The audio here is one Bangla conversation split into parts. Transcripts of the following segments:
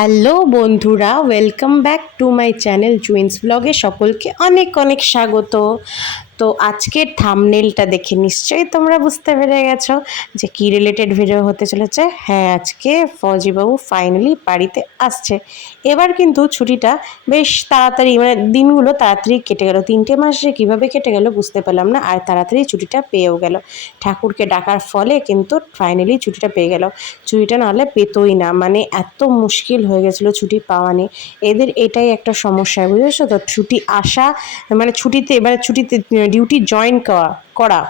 হ্যালো বন্ধুরা welcome back to my channel জুইন্স ব্লগে সকলকে অনেক অনেক স্বাগত। তো আজকের থামনেলটা দেখে নিশ্চয়ই তোমরা বুঝতে পেরে গেছো যে কী রিলেটেড ভিডিও হতে চলেছে। হ্যাঁ আজকে ফৌজিবাবু ফাইনালি বাড়িতে আসছে। এবার কিন্তু ছুটিটা বেশ তাড়াতাড়ি মানে দিনগুলো তাড়াতাড়ি কেটে গেল। তিনটে মাস যে কীভাবে কেটে গেল বুঝতে পারলাম না, আর তাড়াতাড়ি ছুটিটা পেয়েও গেল। ঠাকুরকে ডাকার ফলে কিন্তু ফাইনালি ছুটিটা পেয়ে গেল। ছুটিটা নাহলে পেতোই না মানে এত মুশকিল হয়ে গেছিল ছুটি পাওয়া নিয়ে। এদের এটাই একটা সমস্যা, বুঝেছ তো? ছুটি আসা মানে ছুটিতে এবারে ছুটিতে ডিউটি জয়েন করা।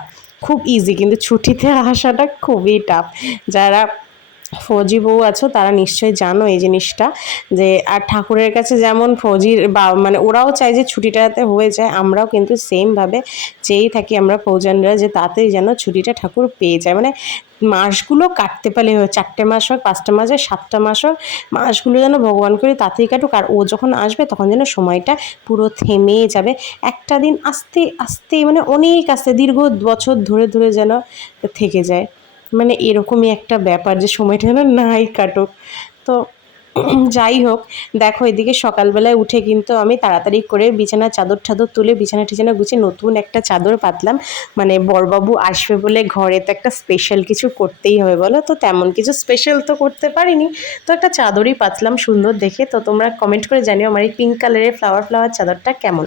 খুব ইজি কিন্তু ছুটিতে আসাটা খুবই টাফ যারা ফৌজি বউ আছো, তারা নিশ্চয়ই জানো এই জিনিসটা, যে আর ঠাকুরের কাছে যেমন ফৌজির বা মানে ওরাও চায় যে ছুটিটাতে হয়ে যায়, আমরাও কিন্তু সেমভাবে চেয়েই থাকি আমরা ফৌজানরা যে তাতেই যেন ছুটিটা ঠাকুর পেয়ে যায়। মানে মাসগুলো কাটতে পারলে হয়, চারটে মাস হোক, পাঁচটা মাস হোক, সাতটা মাস হোক, মাসগুলো যেন ভগবান করে তাতেই কাটুক। আর ও যখন আসবে, তখন যেন সময়টা পুরো থেমে যাবে। একটা দিন আস্তে আস্তে মানে অনেক আস্তে, দীর্ঘ বছর ধরে ধরে যেন থেকে যায়। মানে এরকমই একটা ব্যাপার যে সময়টা যেন নাই কাটুক। তো যাই হোক, দেখো এদিকে সকালবেলায় উঠে কিন্তু আমি তাড়াতাড়ি করে বিছানা চাদর ঠাদর তুলে বিছানা টিছানা গুছিয়ে নতুন একটা চাদর পাতলাম। মানে বরবাবু আসবে বলে ঘরে তো একটা স্পেশাল কিছু করতেই হবে বলো? তো তেমন কিছু স্পেশাল তো করতে পারিনি। তো একটা চাদরই পাতলাম সুন্দর দেখে। তো তোমরা কমেন্ট করে জানিও আমার এই পিঙ্ক কালারের ফ্লাওয়ার ফ্লাওয়ার চাদরটা কেমন?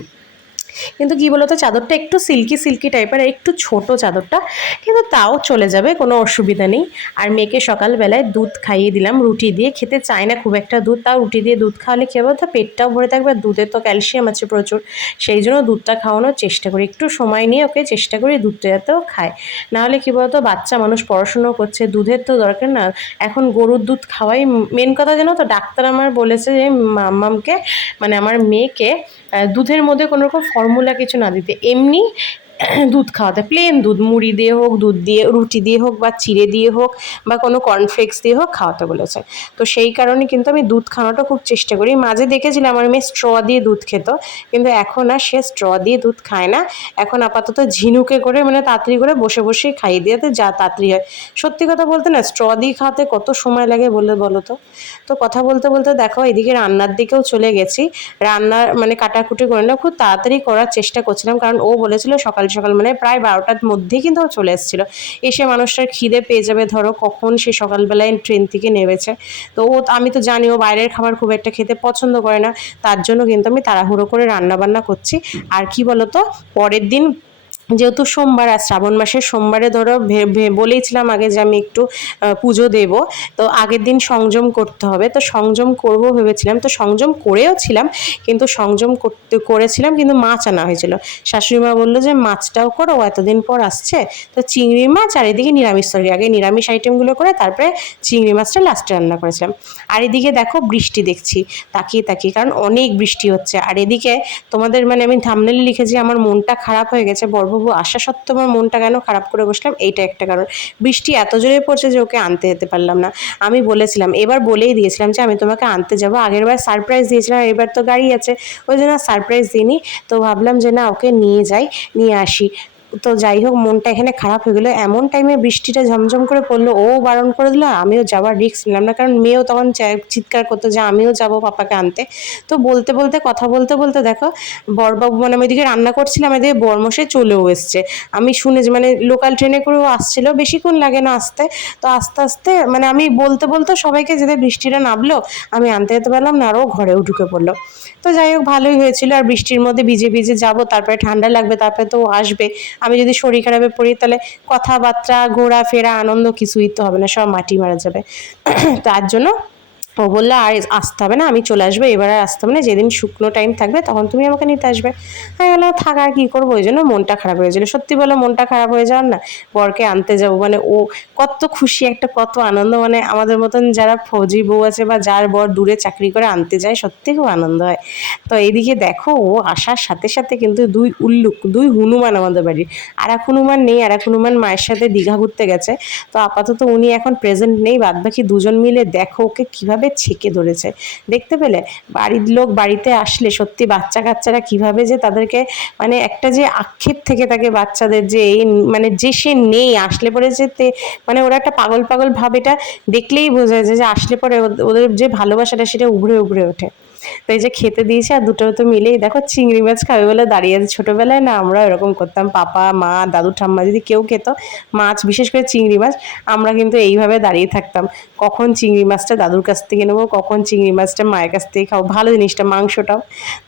কিন্তু কি বলতো, চাদরটা একটু সিল্কি সিল্কি টাইপের একটু ছোট চাদরটা, কিন্তু তাও চলে যাবে, কোনো অসুবিধা নেই। আর মেয়েকে সকালবেলায় দুধ খাইয়ে দিলাম, রুটি দিয়ে। খেতে চায় না খুব একটা দুধ, তাও রুটি দিয়ে দুধ খাওয়ালে কী হবে? তো পেটটাও ভরে থাকবে, আর দুধে তো ক্যালসিয়াম আছে প্রচুর। সেই জন্য দুধটা খাওয়ানোর চেষ্টা করি, একটু সময় নিয়ে ওকে চেষ্টা করি দুধটা যাতেও খায়। নাহলে কী বলতো, বাচ্চা মানুষ পড়াশুনো করছে, দুধের তো দরকার না। এখন গরুর দুধ খাওয়াই মেন কথা জানো তো, ডাক্তার আমার বলেছে যে, মাম্মামকে মানে আমার মেয়েকে দুধের মধ্যে কোনো রকম ফর্মুলা কিছু না দিতে। এমনি দুধ খাওয়াতে প্লেন দুধ, মুড়ি দিয়ে হোক, দুধ দিয়ে, রুটি দিয়ে হোক বা চিড়ে দিয়ে হোক বা কোনো কর্নফ্লেক্স দিয়ে হোক খাওয়াতে বলেছে। তো সেই কারণে কিন্তু আমি দুধ খাওয়াটা খুব চেষ্টা করি। মাঝে দেখেছিলাম আমার মেয়ে স্ট্র দিয়ে দুধ খেত, কিন্তু এখন আর সে স্ট্র দিয়ে দুধ খায় না। এখন আপাতত ঝিনুকে করে মানে তাড়াতাড়ি করে বসে বসেই খাইয়ে দিয়েতে যা তাড়াতাড়ি হয়। সত্যি কথা বলতে না স্ট্র দিয়ে খাওয়াতে কত সময় লাগে বলে বলো তো? তো কথা বলতে বলতে দেখো, এদিকে রান্নার দিকেও চলে গেছি। রান্নার মানে কাটাকুটি করে না খুব তাড়াতাড়ি করার চেষ্টা করছিলাম, কারণ ও বলেছিল সকাল সকাল সকাল মানে প্রায় বারোটার মধ্যেই কিন্তু চলে এসেছিল। এসে মানুষটার খিদে পেয়ে যাবে, ধরো কখন সে সকালবেলায় ট্রেন থেকে নেমেছে। তো ও, আমি তো জানি ও বাইরের খাবার খুব একটা খেতে পছন্দ করে না। তার জন্য কিন্তু আমি তাড়াহুড়ো করে রান্না বান্না করছি। আর কি বলতো, পরের দিন যেহেতু সোমবার আর শ্রাবণ মাসের সোমবারে ধরো বলেইছিলাম আগে যে আমি একটু পুজো দেব, তো আগের দিন সংযম করতে হবে। তো সংযম করব ভেবেছিলাম, তো সংযম করেও ছিলাম, কিন্তু সংযম করতে, করেছিলাম, কিন্তু মাছ আনা হয়েছিল। শাশুড়ি মা বলল যে, মাছটাও করো এতদিন পর আসছে। তো চিংড়ি মাছ আর এদিকে নিরামিষ তরকারি, আগে নিরামিষ আইটেমগুলো করে তারপরে চিংড়ি মাছটা লাস্টে রান্না করেছিলাম। আর এদিকে দেখো বৃষ্টি দেখছি, তাকিয়ে তাকিয়ে, কারণ অনেক বৃষ্টি হচ্ছে। আর এদিকে তোমাদের মানে আমি থামনেলে লিখেছি, আমার মনটা খারাপ হয়ে গেছে বর্ব তবু আসা সত্ত্বেও আমার মনটা কেন খারাপ করে বসলাম? এইটা একটা কারণ। বৃষ্টি এত জোরে পড়ছে যে ওকে আনতে যেতে পারলাম না। আমি বলেছিলাম, এবার বলেই দিয়েছিলাম যে আমি তোমাকে আনতে যাব। আগের বার সারপ্রাইজ দিয়েছিলাম এবার তো গাড়ি আছে। ওই জন্য সারপ্রাইজ দিইনি। তো ভাবলাম যে না, ওকে নিয়ে যাই, নিয়ে আসি। তো যাই হোক, মনটা এখানে খারাপ হয়ে গেলো। এমন টাইমে বৃষ্টিটা ঝমঝম করে পড়ল, ও বারণ করে দিল, আমিও যাওয়ার রিস্ক নিলাম না। কারণ মেয়েও তখন চিৎকার করতো যে, আমিও যাব পাপাকে আনতে। তো বলতে বলতে, কথা বলতে বলতে দেখো, বরবাবু মানে আমি এদিকে রান্না করছিলাম, এদিকে বরমশে চলেও এসছে। আমি শুনেছি মানে লোকাল ট্রেনে করেও আসছিল, বেশিক্ষণ লাগে না আসতে। তো আস্তে আস্তে মানে আমি বলতে বলতে সবাইকে যেতে বৃষ্টিটা নামলো, আমি আনতে যেতে পারলাম না আরও ঘরেও ঢুকে পড়ল। তো যাই হোক, ভালোই হয়েছিল। আর বৃষ্টির মধ্যে ভিজে ভিজে যাব, তারপরে ঠান্ডা লাগবে, তারপরে তো আসবে। আমি যদি শরীর খারাপে পড়ি, তাহলে কথাবার্তা, ঘোরাফেরা, আনন্দ কিছুই তো হবে না, সব মাটি মারা যাবে। তার জন্য ও বলল, আর, আসতে হবে না, আমি চলে আসব, এবার আর আসতে হবে না, যেদিন শুকনো টাইম থাকবে তখন তুমি আমাকে নিতে আসবে। আমি বললাম, থাক, আর কী করব? ওই জন্য মনটা খারাপ হয়ে গেছিল। সত্যি বলো, মনটা খারাপ হয়ে যাওয়ার না, বরকে আনতে যাব। মানে ও কত খুশি, একটা কত আনন্দ। মানে আমাদের মতন যারা ফৌজি বউ আছে বা যার বর দূরে চাকরি করে আনতে যায়, সত্যি খুব আনন্দ হয়। তো এইদিকে দেখো, ও আসার সাথে সাথে কিন্তু দুই উল্লুক, দুই হনুমান আমাদের বাড়ির। আর এক হনুমান নেই আর এক হনুমান মায়ের সাথে দীঘা ঘুরতে গেছে। তো আপাতত উনি এখন প্রেজেন্ট নেই, বাদবাকি দুজন মিলে দেখো ওকে কীভাবে কীভাবে ছেকে ধরেছে। দেখতে পেলে? বাড়ির লোক বাড়িতে আসলে সত্যি বাচ্চা কাচ্চারা কীভাবে যে তাদেরকে মানে একটা যে আক্ষেপ থেকে থাকে বাচ্চাদের যে এই মানে যে সে নেই, আসলে পরে যে তে- মানে ওরা একটা পাগল পাগল ভাব, এটা দেখলেই বোঝা যায় যে আসলে পরে ওদ- ওদের যে ভালোবাসাটা সেটা উগড়ে উগড়ে ওঠে। তো এই যে খেতে দিয়েছে আর দুটো তো মিলেই। দেখো চিংড়ি মাছ খাবে বলে দাঁড়িয়ে আছে ছোটোবেলায়, না আমরা এরকম করতাম পাপা, মা, দাদু, ঠাম্মা যদি কেউ খেত মাছ, বিশেষ করে চিংড়ি মাছ, আমরা কিন্তু এইভাবে দাঁড়িয়ে থাকতাম। কখন চিংড়ি মাছটা দাদুর কাছ থেকে নেব, কখন চিংড়ি মাছটা মায়ের কাছ থেকে খাব, ভালো জিনিসটা, মাংসটাও।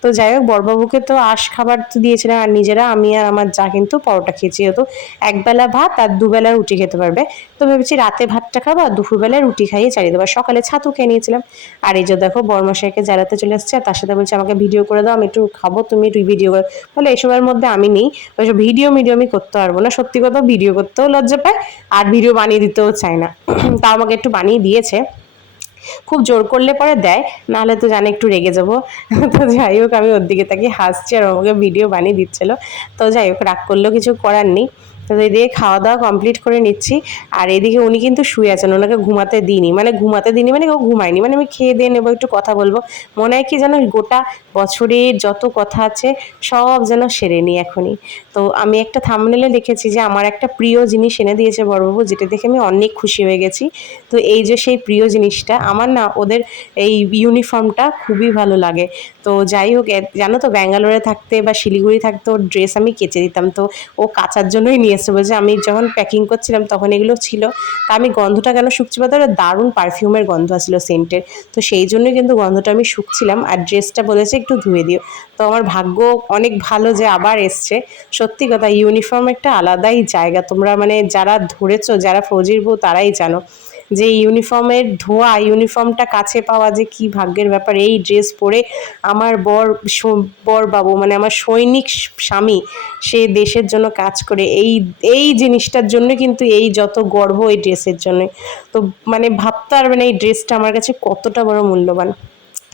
তো যাই হোক, বড়বাবুকে তো আশ খাবার তো দিয়েছিলাম আর নিজেরা, আমি আর আমার যা কিন্তু পরোটা খেয়েছি হতো একবেলা ভাত আর দুবেলা রুটি খেতে পারবে। তো ভেবেছি রাতে ভাতটা খাব আর দুপুরবেলায় রুটি খাইয়ে চালিয়ে দেবো। সকালে ছাতু খেয়ে নিয়েছিলাম। আর এই যে দেখো বর্মশাইকে জ্বালাতে চলে এসছে, আর তার সাথে বলছে, আমাকে ভিডিও করে দাও, আমি একটু খাব, তুমি তুই ভিডিও করে। বলে, এসবের মধ্যে আমি নেই ওইসব ভিডিও মিডিও আমি করতে পারব না। সত্যি কথা ভিডিও করতেও লজ্জা পায়, আর ভিডিও বানিয়ে দিতেও চায় না। তাও আমাকে একটু বানিয়ে দিয়েছে। খুব জোর করলে পরে দেয়, নাহলে তো জানে একটু রেগে যাব। তো যাই হোক, আমি ওর দিকে তাকিয়ে হাসছি, আর আমাকে ভিডিও বানিয়ে দিচ্ছিল। তো যাই হোক, রাগ করলেও কিছু করার নেই। তো এদিকে খাওয়া দাওয়া কমপ্লিট করে নিচ্ছি। আর এদিকে উনি কিন্তু শুয়ে আছেন, ওনাকে ঘুমাতে দিইনি। মানে ঘুমাতে দিইনি মানে ও ঘুমায়নি। মানে আমি খেয়ে দিয়ে নেব, একটু কথা বলব। মনে হয় কি যেন গোটা বছরের যত কথা আছে, সব যেন সেরে নিই এখনই। তো আমি একটা থামনেলে লিখেছি যে, আমার একটা প্রিয় জিনিস এনে দিয়েছে বড়বাবু, যেটা দেখে আমি অনেক খুশি হয়ে গেছি। তো এই যে সেই প্রিয় জিনিসটা, আমার না ওদের এই ইউনিফর্মটা খুবই ভালো লাগে। তো যাই হোক জানো তো ব্যাঙ্গালোরে থাকতে বা শিলিগুড়ি থাকতে ওর ড্রেস আমি কেচে দিতাম। তো ও কাচার জন্যই নিয়ে এসছে বলছে, আমি যখন প্যাকিং করছিলাম তখন এগুলো ছিল। তা আমি গন্ধটা কেন শুকছি বলতে ওটা দারুণ পারফিউমের গন্ধ আসলো সেন্টের তো সেই জন্যই কিন্তু গন্ধটা আমি শুকছিলাম আর ড্রেসটা বলেছে একটু ধুয়ে দিও। তো আমার ভাগ্য অনেক ভালো যে আবার এসছে। সত্যি কথা ইউনিফর্ম একটা আলাদাই জায়গা। তোমরা মানে যারা ধরেছো, যারা ফৌজির বউ, তারাই জানো। যে ইউনিফর্মের ধোয়া, ইউনিফর্মটা কাছে পাওয়া যে কি ভাগ্যের ব্যাপার, এই ড্রেস পরে আমার বর বর বাবু মানে আমার সৈনিক স্বামী, সে দেশের জন্য কাজ করে। এই এই জিনিসটার জন্য কিন্তু এই যত গর্ব এই ড্রেসের জন্য। তো মানে ভাবতে পারবে না এই ড্রেসটা আমার কাছে কতটা বড় মূল্যবান।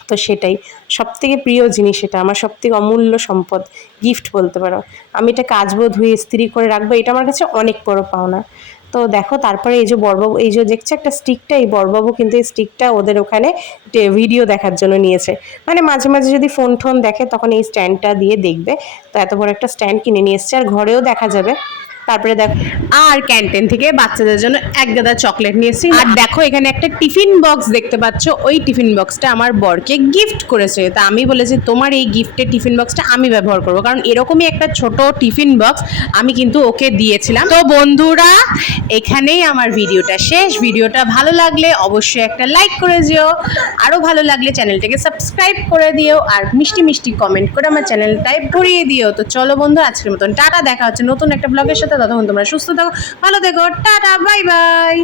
তো সেটাই। সব থেকে প্রিয় জিনিস এটা, আমার সব থেকে অমূল্য সম্পদ। গিফট বলতে পারো। আমি এটা কাচবো, ধুয়ে, ইস্ত্রি করে রাখব, এটা আমার কাছে অনেক বড় পাওনা। তো দেখো, তারপরে এই যে বড়বাবু, এই যে দেখছে একটা স্টিকটা এই বড়বাবু কিন্তু এই স্টিকটা ওদের ওখানে ভিডিও দেখার জন্য নিয়েছে। মানে মাঝে মাঝে যদি ফোন টোন দেখে, তখন এই স্ট্যান্ডটা দিয়ে দেখবে। তো এত বড় একটা স্ট্যান্ড কিনে নিয়ে এসছে, আর ঘরেও দেখা যাবে। তারপরে দেখো, আর ক্যান্টিন থেকে বাচ্চাদের জন্য এক গাদা চকলেট নিয়েছি আর দেখো, এখানে একটা টিফিন বক্স দেখতে পাচ্ছ। ওই টিফিন বক্সটা আমার বরকে গিফট করেছে। তা আমি বলেছি, তোমার এই গিফটের টিফিন বক্সটা আমি ব্যবহার করব। কারণ এরকমই একটা ছোট টিফিন বক্স আমি কিন্তু ওকে দিয়েছিলাম। তো বন্ধুরা, এখানেই আমার ভিডিওটা শেষ। ভিডিওটা ভালো লাগলে অবশ্যই একটা লাইক করে দিও। আরও ভালো লাগলে চ্যানেলটাকে সাবস্ক্রাইব করে দিও। আর মিষ্টি মিষ্টি কমেন্ট করে আমার চ্যানেলটায় ভরিয়ে দিও। তো চলো বন্ধু আজকের মতন টাটা। দেখা হচ্ছে নতুন একটা ব্লগের সাথে। ততক্ষণ তোমরা সুস্থ থাকো ভালো থেকো টাটা বাই বাই